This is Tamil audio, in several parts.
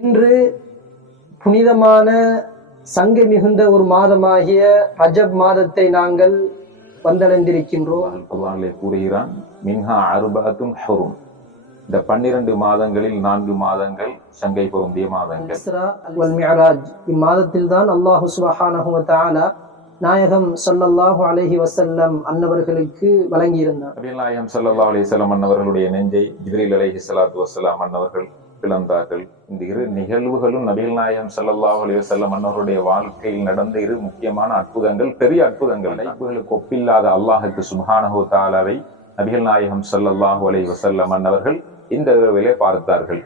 இன்று புனிதமான சங்கை மிகுந்த ஒரு மாதமாகிய ரஜப் மாதத்தை நாங்கள் வந்தடைந்திருக்கின்றோம். அல்லாஹ் கூறுகிறான் மின்ஹா அருபாத்தும் ஹுரும். இந்த பன்னிரண்டு மாதங்களில் நான்கு மாதங்கள் சங்கை பொருந்திய மாதங்கள். இம்மாதத்தில் தான் அல்லாஹு சுபஹானஹு வ தஆலா நாயகம் ஸல்லல்லாஹு அலைஹி வஸல்லம் அன்னவர்களுக்கு வழங்கியிருந்தார் நாயகம் ஸல்லல்லாஹு அலைஹி வஸல்லம் அன்னவர்களுடைய நெஞ்சை ஜிப்ரீல் அலைஹி ஸலாத்து வஸலாம் அன்னவர்கள் பிளந்தார்கள் இந்த இரு நிகழ்வுகளும் நபிகள் நாயகம் ஸல்லல்லாஹு அலைஹி வஸல்லம் அன்னவருடைய வாழ்க்கையில் நடந்த இரு முக்கியமான அற்புதங்கள் பெரிய அற்புதங்கள் அற்புதங்களுக்கு ஒப்பில்லாத அல்லாஹுக்கு சுப்ஹானஹு தஆலாவை நபிகள் நாயகம் ஸல்லல்லாஹு அலைஹி வஸல்லம் அன்னவர்கள் இந்த இரவிலே பார்த்தார்கள்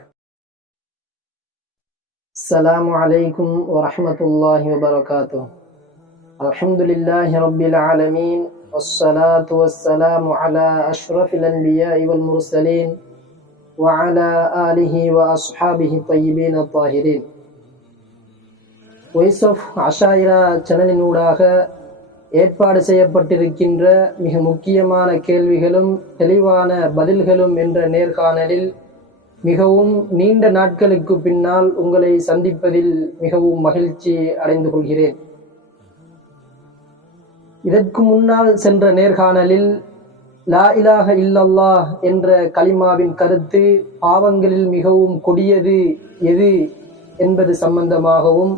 السلام عليكم ورحمة الله وبركاته الحمد لله رب العالمين والصلاة والسلام على أشرف الأنبياء والمرسلين وعلى آله وأصحابه الطيبين الطاهرين வாய்ஸ் ஆஃப் அஷாயிரா சேனலினூடாக ஏற்பாடு செய்யப்பட்டிருக்கின்ற மிக முக்கியமான கேள்விகளும் தெளிவான பதில்களும் என்ற நேர்காணலில் மிகவும் நீண்ட நாட்களுக்கு பின்னால் உங்களை சந்திப்பதில் மிகவும் மகிழ்ச்சி அடைந்து கொள்கிறேன் இதற்கு முன்னால் சென்ற நேர்காணலில் லா இலாக இல்லல்லாஹ் என்ற கலிமாவின் கருத்து பாவங்களில் மிகவும் கொடியது எது என்பது சம்பந்தமாகவும்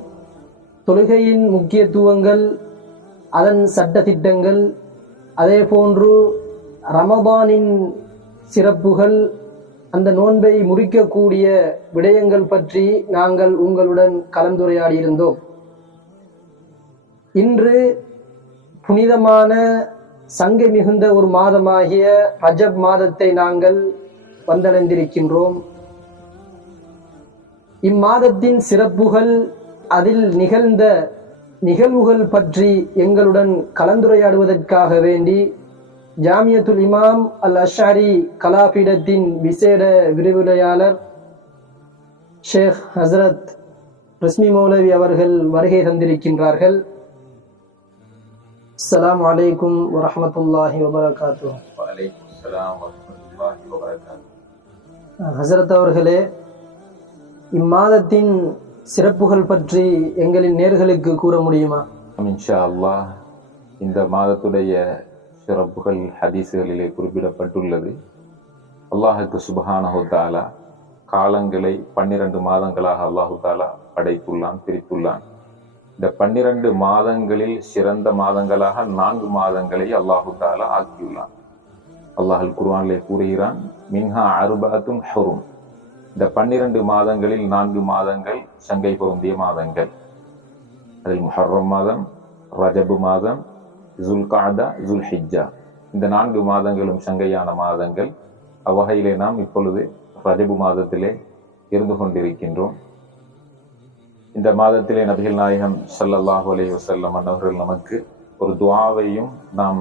தொழுகையின் முக்கியத்துவங்கள் அதன் சட்டதிட்டங்கள் அதே போன்று ரமபானின் சிறப்புகள் அந்த நோன்பை முறிக்கக்கூடிய விடயங்கள் பற்றி நாங்கள் உங்களுடன் கலந்துரையாடியிருந்தோம். இன்று புனிதமான சங்கை மிகுந்த ஒரு மாதமாகிய ரஜப் மாதத்தை நாங்கள் வந்தடைந்திருக்கின்றோம். இம்மாதத்தின் சிறப்புகள் அதில் நிகழ்ந்த நிகழ்வுகள் பற்றி எங்களுடன் கலந்துரையாடுவதற்காக வேண்டி ஜாமியத்துல் இமாம் அல் அஷாரி கலாபீடத்தின் விசேட விரிவுரையாளர் ஷேக் ஹசரத் ரஸ்மி மௌலவி அவர்கள் வருகை தந்திருக்கின்றார்கள். அஸ்ஸலாமு அலைக்கும் வரஹ்மத்துல்லாஹி வபரகாத்து வலைக்கும் ஸலாம் வரஹ்மத்துல்லாஹி வபரகாத்துஹு ஹசரத் அவர்களே இம்மாதத்தின் சிறப்புகள் பற்றி எங்களின் நேர்களுக்கு கூற முடியுமா? இன்ஷா அல்லாஹ் இந்த மாதத்துடைய சிறப்புகள் ஹதீஸுகளிலே குறிப்பிடப்பட்டுள்ளது. அல்லாஹுக்கு சுபஹானஹு தாலா காலங்களை பன்னிரண்டு மாதங்களாக அல்லாஹு தாலா படைத்துள்ளான் பிரித்துள்ளான். இந்த பன்னிரண்டு மாதங்களில் சிறந்த மாதங்களாக நான்கு மாதங்களை அல்லாஹு தாலா ஆக்கியுள்ளான். அல்லாஹல் குர்வானிலே கூறுகிறான் மின்ஹா அருபாத்தும் ஹரும். இந்த பன்னிரண்டு மாதங்களில் நான்கு மாதங்கள் சங்கை பொருந்திய மாதங்கள். அதில் முஹர்ரம் மாதம் ரஜபு மாதம் ஜுல்காதா ஜுல்ஹிஜா இந்த நான்கு மாதங்களும் சங்கையான மாதங்கள். அவ்வகையிலே நாம் இப்பொழுது ரஜபு மாதத்திலே இருந்து கொண்டிருக்கின்றோம். இந்த மாதத்திலே நபிகள் நாயகம் சல்லல்லாஹு அலைஹி வஸல்லம் அன்னவர்கள் நமக்கு ஒரு துவாவையும் நாம்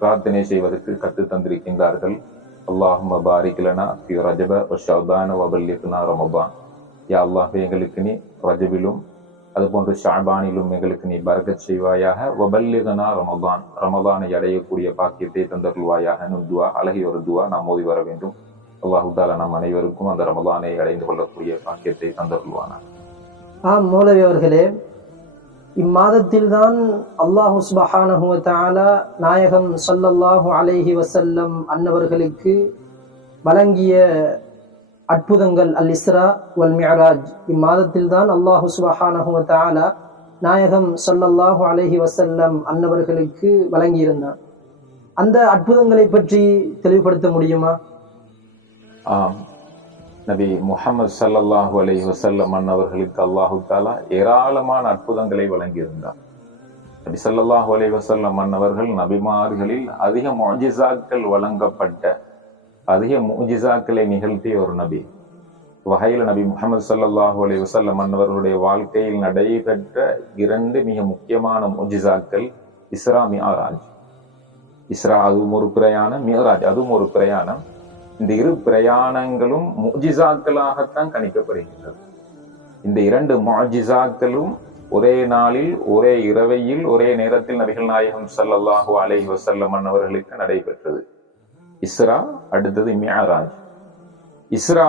பிரார்த்தனை செய்வதற்கு கற்றுத் தந்திருக்கின்றார்கள். அல்லாஹும் பாரிக் லனா ரஜப வ ஷஅபான ரமபான் யா அல்லாஹ் எங்களுக்கு நீ ரஜபிலும் அதுபோன்று ஷாபானிலும் எங்களுக்கு நீ பரக்கத் செய்வாயாக. வபல்லிகனா ரமதான். ரமதானை அடையக்கூடிய பாக்கியத்தை தந்தருள்வாயாக. துவா அழகிய ஒரு துவா நாம் மோதி வர வேண்டும். அல்லாஹு தாலா நம் அனைவருக்கும் அந்த ரமதானை அடைந்து கொள்ளக்கூடிய பாக்கியத்தை தந்தருள்வானா ஆம் மௌலவி அவர்களே இம்மாதத்தில்தான் அல்லாஹு சுபஹானஹு நாயகம் சல்லல்லாஹு அலேஹி வசல்லம் அன்னவர்களுக்கு வழங்கிய அற்புதங்கள் அல் இஸ்ரா வல் மியராஜ் இம்மாதத்தில் தான் அல்லாஹு சுபஹானஹு வ நாயகம் சல்லல்லாஹு அலேஹி வசல்லம் அன்னவர்களுக்கு வழங்கியிருந்தார் அந்த அற்புதங்களை பற்றி தெளிவுபடுத்த முடியுமா? ஆம். நபி முஹம்மது ஸல்லல்லாஹு அலைஹி வசல்லம் அன்னவர்களுக்கு அல்லாஹு தாலா ஏராளமான அற்புதங்களை வழங்கியிருந்தார். நபி ஸல்லல்லாஹு அலைஹி வசல்லம் அன்னவர்கள் நபிமார்களில் அதிக மோஜிசாக்கள் வழங்கப்பட்ட அதிக முஜிசாக்களை நிகழ்த்திய ஒரு நபி. வகையில் நபி முகமது ஸல்லல்லாஹு அலைஹி வசல்லம் அன்னவர்களுடைய வாழ்க்கையில் நடைபெற்ற இரண்டு மிக முக்கியமான முஜிசாக்கள் இஸ்ரா மியாராஜ் இஸ்ரா அதுவும் ஒரு பிரயாணம் மியராஜ் அதுவும் ஒரு பிரயாணம் இந்த இரு பிரயாணங்களும் முஜிசாக்களாகத்தான் கணிக்கப்படுகின்றது. இந்த இரண்டு மாஜிசாக்களும் ஒரே நாளில் ஒரே இரவையில் ஒரே நேரத்தில் நபிகள் நாயகம் ஸல்லல்லாஹு அலைஹி வசல்லம் அவர்களுக்கு நடைபெற்றது. இஸ்ரா அடுத்தது மியாராஜ் இஸ்ரா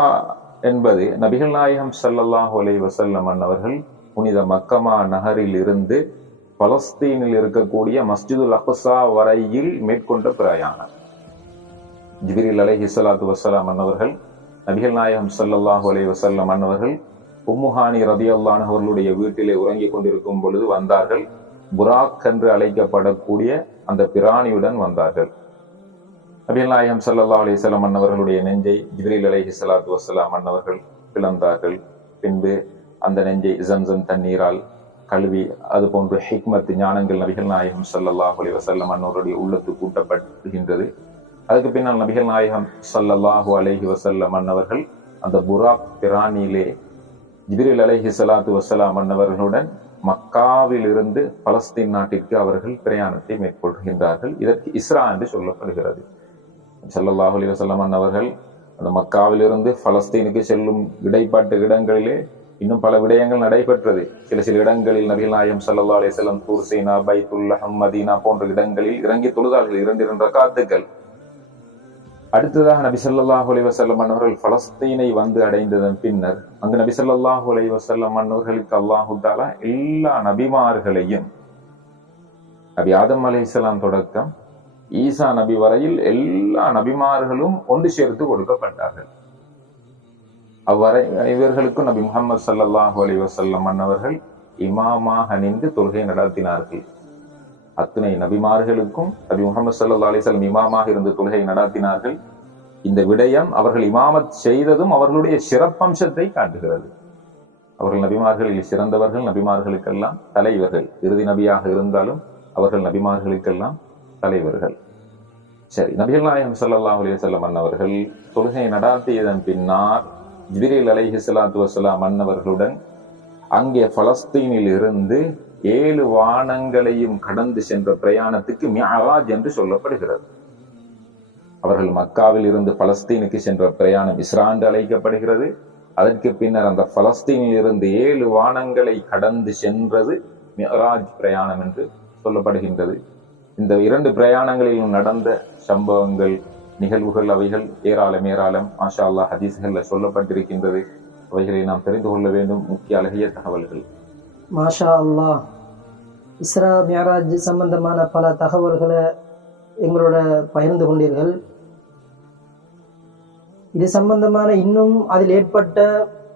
என்பது நபிகள் நாயகம் சல்லல்லாஹு அலை வசல்லம் அவர்கள் புனித மக்கமா நகரில் இருந்து பலஸ்தீனில் இருக்கக்கூடிய மஸ்ஜிதுல் அஹ்சா வரையில் மேற்கொண்ட பிரயாணம். ஜிபிரில் அலை ஹிசலாத்து வசலாம் அன்னவர்கள் நபிகள் நாயகம் சல்லல்லாஹு அலைஹி வசல்லம் அன்னவர்கள் உம்முஹானி ரதியல்லான் அவர்களுடைய வீட்டிலே உறங்கிக் கொண்டிருக்கும் பொழுது வந்தார்கள். புராக் என்று அழைக்கப்படக்கூடிய அந்த பிராணியுடன் வந்தார்கள். நபிகள் நாயகம் ஸல்லல்லாஹு அலைஹி வஸல்லம் அன்னவர்களுடைய நெஞ்சை ஜிப்ரீல் அலை ஸலாத்து வசலாம் அன்னவர்கள் பிளந்தார்கள். பின்பு அந்த நெஞ்சை ஜம்சம் தண்ணீரால் கழுவி அது போன்ற ஹிக்மத் ஞானங்கள் நபிகள் நாயகம் ஸல்லல்லாஹு அலி வசல்லம் அன்னவருடைய உள்ளத்து கூட்டப்படுகின்றது அதுக்கு பின்னால் நபிகள் நாயகம் சல்லல்லாஹு அலைஹி வசல்லம் அன்னவர்கள் அந்த புராக் பிரானிலே ஜிபிரில் அலைஹி சலாத்து வசலாம் அன்னவர்களுடன் மக்காவில் இருந்து பலஸ்தீன் நாட்டிற்கு அவர்கள் பிரயாணத்தை மேற்கொள்கின்றார்கள். இதற்கு இஸ்ரா என்று சொல்லப்படுகிறது. சல்லல்லாஹு அலி வசல்லம் அன்னவர்கள் அந்த மக்காவிலிருந்து பலஸ்தீனுக்கு செல்லும் இடைப்பட்ட இடங்களிலே இன்னும் பல விடயங்கள் நடைபெற்றது. சில சில இடங்களில் நபிகள் நாயம் ஸல்லல்லாஹு அலி செல்லம் தூர் பைத்துல்லஹம் மதீனா போன்ற இடங்களில் இறங்கி தொழுதார்கள். இரண்டு இரண்டு காத்துக்கள் அடுத்ததாக நபி ஸல்லல்லாஹு அலைஹி வஸல்லம் அன்னவர்கள் பலஸ்தீனை வந்து அடைந்ததன் பின்னர் அங்கு நபி ஸல்லல்லாஹு அலைஹி வஸல்லம் அன்னவர்களுக்கு எல்லா நபிமார்களையும் நபி ஆதம் அலைஹிஸ்ஸலாம் தொடக்கம் ஈசா நபி வரையில் எல்லா நபிமார்களும் ஒன்று சேர்த்து கொடுக்கப்பட்டார்கள். அவ்வரை இவர்களுக்கும் நபி முகமது சல்லாஹூ அலைஹி அன்னவர்கள் இமாமாக அணிந்து தொழுகை நடத்தினார்கள். அத்துணை நபிமார்களுக்கும் நபி முகமது சல்லா அலைஹி இமாமாக இருந்து தொழுகை நடாத்தினார்கள். இந்த விடயம் அவர்கள் இமாமத் செய்ததும் அவர்களுடைய சிறப்பம்சத்தை காட்டுகிறது. அவர்கள் நபிமார்களில் சிறந்தவர்கள் நபிமார்களுக்கெல்லாம் தலைவர்கள். இறுதி நபியாக இருந்தாலும் அவர்கள் நபிமார்களுக்கெல்லாம் தலைவர்கள். சரி நபிகள் நாயகம் ஸல்லல்லாஹு அலிசல்லம் வஸல்லம் அன்னவர்கள் தொழுகை நடாத்தியதன் பின்னால் ஜிபிரில் அலைஹி ஸலாத்து வஸலாம் அன்னவர்களுடன் அங்கே பலஸ்தீனில் இருந்து ஏழு வானங்களையும் கடந்து சென்ற பிரயாணத்துக்கு மியாராஜ் என்று சொல்லப்படுகிறது. அவர்கள் மக்காவில் இருந்து பலஸ்தீனுக்கு சென்ற பிரயாணம் இஸ்ரா என்று அழைக்கப்படுகிறது. அதற்கு பின்னர் அந்த பலஸ்தீனில் இருந்து ஏழு வானங்களை கடந்து சென்றது மியராஜ் பிரயாணம் என்று சொல்லப்படுகின்றது. இந்த இரண்டு பிரயாணங்களிலும் நடந்த சம்பவங்கள் நிகழ்வுகள் அவைகள் ஏராளம் ஏராளம். மாஷா அல்லா ஹதீஸ்களில் சொல்லப்பட்டிருக்கின்றது. அவைகளை நாம் தெரிந்து கொள்ள வேண்டும். முக்கிய அழகிய தகவல்கள். மாஷா அல்லாஹ் இஸ்ரா மியராஜ் சம்பந்தமான பல தகவல்களை எங்களோட பகிர்ந்து கொண்டீர்கள். இது சம்பந்தமான இன்னும் அதில் ஏற்பட்ட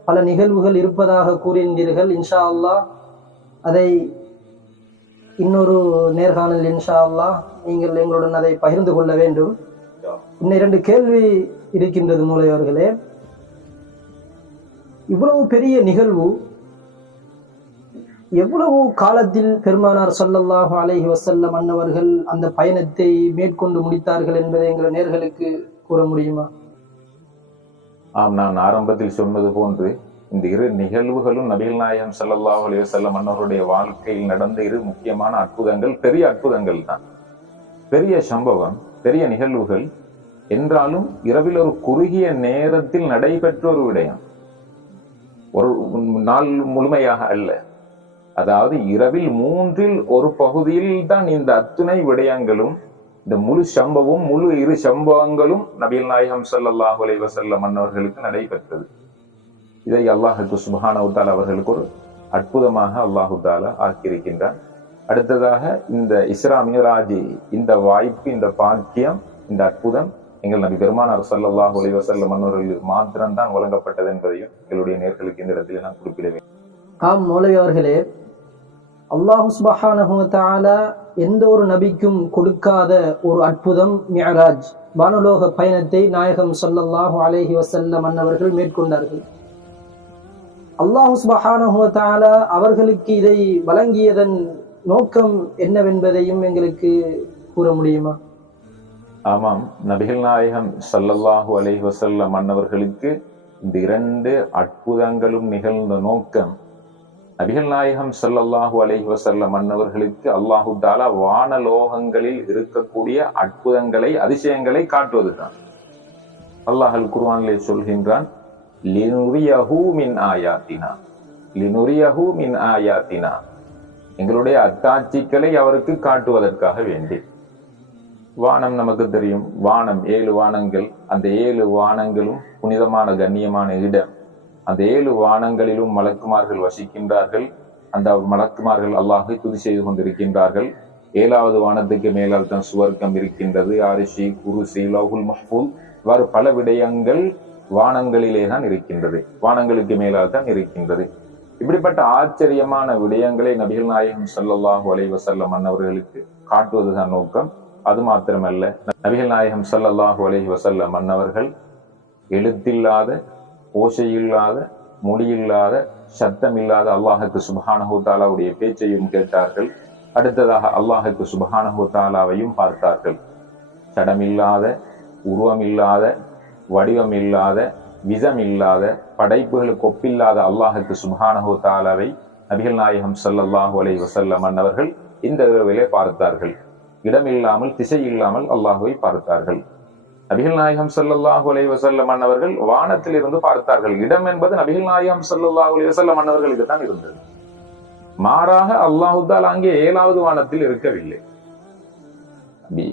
பல நிகழ்வுகள் இருப்பதாக கூறியிருந்தீர்கள். இன்ஷா அல்லாஹ் அதை இன்னொரு நேர்காணல் இன்ஷா அல்லாஹ் நீங்கள் எங்களுடன் அதை பகிர்ந்து கொள்ள வேண்டும். இன்னும் இரண்டு கேள்வி இருக்கின்றது மூலையவர்களே இவ்வளவு பெரிய நிகழ்வு எவ்வளவு காலத்தில் பெருமானார் சொல்லல்லாஹு அலஹி வசல்லம் அன்னவர்கள் அந்த பயணத்தை மேற்கொண்டு முடித்தார்கள் என்பதை எங்கள் நேர்களுக்கு கூற முடியுமா? ஆம் நான் ஆரம்பத்தில் சொன்னது போன்று இந்த இரு நிகழ்வுகளும் நபிகள் நாயம் ஸல்லல்லாஹு அலி வஸல்லம் அன்னவருடைய வாழ்க்கையில் நடந்த இரு முக்கியமான அற்புதங்கள் பெரிய அற்புதங்கள் தான். பெரிய சம்பவம் பெரிய நிகழ்வுகள் என்றாலும் இரவில் ஒரு குறுகிய நேரத்தில் நடைபெற்ற ஒரு விடயம். ஒரு நாள் முழுமையாக அல்ல. அதாவது இரவில் மூன்றில் ஒரு பகுதியில் தான் இந்த அத்துணை விடயங்களும் இந்த முழு சம்பவம் முழு இரு சம்பவங்களும் நபீல் நாயகம் ஸல்லல்லாஹு அலைவசல்ல மன்னவர்களுக்கு நடைபெற்றது. இதை அல்லாஹுக்கு சுபஹானவுத்தால் அவர்களுக்கு ஒரு அற்புதமாக அல்லாஹு தாலா ஆக்கியிருக்கின்றான். அடுத்ததாக இந்த இஸ்ராமியராஜி இந்த வாய்ப்பு இந்த பாக்கியம் இந்த அற்புதம் எங்கள் நபி பெருமானார் ஸல்லல்லாஹு அலைஹி மன்னர்கள் மாத்திரம்தான் வழங்கப்பட்டது என்பதையும் எங்களுடைய நேர்களுக்கு இந்த இடத்தில் நான் குறிப்பிடுவேன் ஆம் மௌலவி அவர்களே அல்லாஹு சுபஹானஹு எந்த ஒரு நபிக்கும் கொடுக்காத ஒரு அற்புதம் மியராஜ் வானுலோக பயணத்தை நாயகம் ஸல்லல்லாஹு அலைஹி வசல்லம் அன்னவர்கள் மேற்கொண்டார்கள். அல்லாஹு சுபஹானஹு அவர்களுக்கு இதை வழங்கியதன் நோக்கம் என்னவென்பதையும் எங்களுக்கு கூற முடியுமா? ஆமாம். நபிகள் நாயகம் சல்லல்லாஹு அலேஹி வசல்லம் அன்னவர்களுக்கு இந்த இரண்டு அற்புதங்களும் நிகழ்ந்த நோக்கம் நபிகள் நாயகம் சல்லல்லாஹு அலைஹி வஸல்லம் மன்னவர்களுக்கு அல்லாஹு தாலா வானலோகங்களில் இருக்கக்கூடிய அற்புதங்களை அதிசயங்களை காட்டுவதுதான். அல்லாஹல் குர்வானிலே சொல்கின்றான் மின் ஆயாத்தினா லினுரியஹு மின் ஆயாத்தினா. எங்களுடைய அத்தாட்சிகளை அவருக்கு காட்டுவதற்காக வேண்டி. வானம் நமக்கு தெரியும் வானம் ஏழு வானங்கள் அந்த ஏழு வானங்களும் புனிதமான கண்ணியமான இடம். அந்த ஏழு வானங்களிலும் மலக்குமார்கள் வசிக்கின்றார்கள். அந்த மலக்குமார்கள் அல்லாஹை துதி செய்து கொண்டிருக்கின்றார்கள். ஏழாவது வானத்துக்கு மேலால் தான் சுவர்க்கம் இருக்கின்றது. அரிசி குருசி லவுல் மஹ்பூல் இவ்வாறு பல விடயங்கள் வானங்களிலே தான் இருக்கின்றது. வானங்களுக்கு மேலால் தான் இருக்கின்றது. இப்படிப்பட்ட ஆச்சரியமான விடயங்களை நபிகள் நாயகம் ஸல்லல்லாஹு அலைவசல்லம் வஸல்லம் அன்னவர்களுக்கு காட்டுவதுதான் நோக்கம். அது மாத்திரமல்ல நபிகள் நாயகம் ஸல்லல்லாஹு அலைஹி வசல்லம் அன்னவர்கள் எழுத்தில்லாத ஓசையில்லாத மொழியில்லாத சத்தமில்லாத அல்லாஹுக்கு சுபஹானஹூத்தாலாவுடைய பேச்சையும் கேட்டார்கள். அடுத்ததாக அல்லாஹுக்கு சுபஹானஹூத்தாலாவையும் பார்த்தார்கள். சடமில்லாத உருவமில்லாத வடிவமில்லாத விதமில்லாத படைப்புகளுக்கு ஒப்பில்லாத அல்லாஹுக்கு சுபஹானஹூத்தாலாவை தாலாவை நபிகள் நாயகம் சல்லல்லாஹு அலை வசல்லம் அன்னவர்கள் இந்த இரவிலே பார்த்தார்கள். இடமில்லாமல் திசை இல்லாமல் அல்லாஹுவை பார்த்தார்கள். நபிகள் நாயகம் ஸல்லல்லாஹு அலைஹி வஸல்லம் அன்னவர்கள் வானத்தில் இருந்து பார்த்தார்கள். இடம் என்பது நபிகள் நாயகம் ஸல்லல்லாஹு அலைஹி வஸல்லம் அன்னவர்களுக்கு தான் இருந்தது. மாறாக அல்லாஹுத்தால் அங்கே ஏழாவது வானத்தில் இருக்கவில்லை. நபி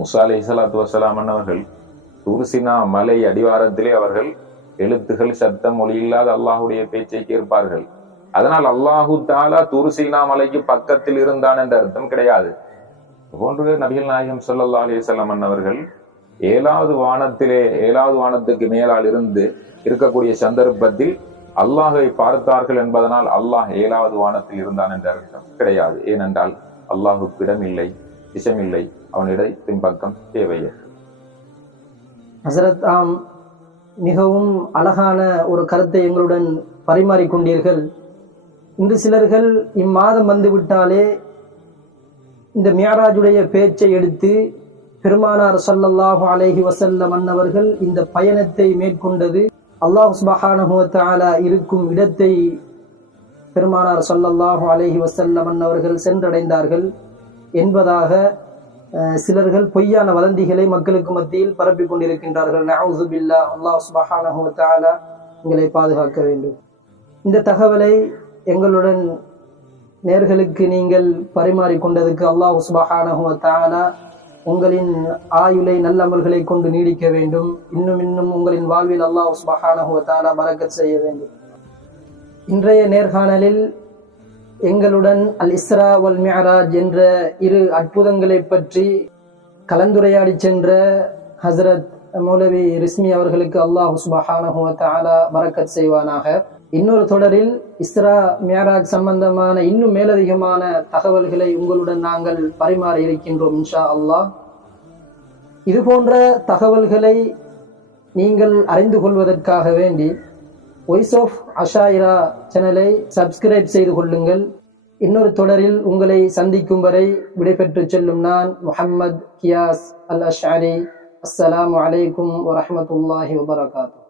முசா அலை சலாத்து வசலாம் அன்னவர்கள் துருசினா மலை அடிவாரத்திலே அவர்கள் எழுத்துகள் சத்தம் மொழி இல்லாத அல்லாஹுடைய பேச்சை கேட்பார்கள். அதனால் அல்லாஹு தாலா துருசீனா மலைக்கு பக்கத்தில் இருந்தான் என்ற அர்த்தம் கிடையாது. போன்று நபிகள் நாயகம் சொல்லல்லா அலைஹி வஸல்லம் மன்னவர்கள் ஏழாவது வானத்திலே ஏழாவது வானத்துக்கு மேலால் இருந்து இருக்கக்கூடிய சந்தர்ப்பத்தில் அல்லாஹை பார்த்தார்கள் என்பதனால் அல்லாஹ் ஏழாவது வானத்தில் இருந்தான் என்ற அர்த்தம் கிடையாது. ஏனென்றால் அல்லாஹுக்கு இடமில்லை விஷமில்லை. அவன் இடத்தின் பக்கம் தேவையே. ஹசரத் ஆம் மிகவும் அழகான ஒரு கருத்தை எங்களுடன் பரிமாறிக்கொண்டீர்கள் இன்று சிலர்கள் இம்மாதம் வந்துவிட்டாலே இந்த மியாராஜுடைய பேச்சை எடுத்து பெருமானார் சல்லல்லாஹு அலைஹி வசல்ல அன்னவர்கள் இந்த பயணத்தை மேற்கொண்டது அல்லாஹ் சுபஹானஹு இருக்கும் இடத்தை பெருமானார் சல்லல்லாஹு அலைஹி வசல்ல அன்னவர்கள் சென்றடைந்தார்கள் என்பதாக சிலர்கள் பொய்யான வதந்திகளை மக்களுக்கு மத்தியில் பரப்பிக் கொண்டிருக்கின்றார்கள். பில்லா அல்லாஹ் சுபஹானஹு வ எங்களை பாதுகாக்க வேண்டும். இந்த தகவலை எங்களுடன் நேர்களுக்கு நீங்கள் பரிமாறிக்கொண்டதுக்கு அல்லாஹ் சுபஹானஹு வ உங்களின் ஆயுளை நல்லமல்களை கொண்டு நீடிக்க வேண்டும். இன்னும் இன்னும் உங்களின் வாழ்வில் அல்லாஹ் மகான வ பரக்கத் செய்ய வேண்டும். இன்றைய நேர்காணலில் எங்களுடன் அல் இஸ்ரா வல் மியராஜ் என்ற இரு அற்புதங்களை பற்றி கலந்துரையாடி சென்ற ஹசரத் மௌலவி ரிஸ்மி அவர்களுக்கு அல்லாஹ் சுபஹானஹு வ தஆலா பரக்கத் செய்வானாக. இன்னொரு தொடரில் இஸ்ரா மியராஜ் சம்பந்தமான இன்னும் மேலதிகமான தகவல்களை உங்களுடன் நாங்கள் பரிமாற இருக்கின்றோம் இன்ஷா அல்லாஹ். இது போன்ற தகவல்களை நீங்கள் அறிந்து கொள்வதற்காக வேண்டி வாய்ஸ் ஆஃப் அஷாயிரா சேனலை சப்ஸ்கிரைப் செய்து கொள்ளுங்கள். இன்னொரு தொடரில் உங்களை சந்திக்கும் வரை விடைபெற்று செல்லும் நான் முஹம்மத் கியாஸ் அல் அஷாரி அஸ்ஸலாமு அலைக்கும் வரமத்துல்லாஹி வபரகாத்து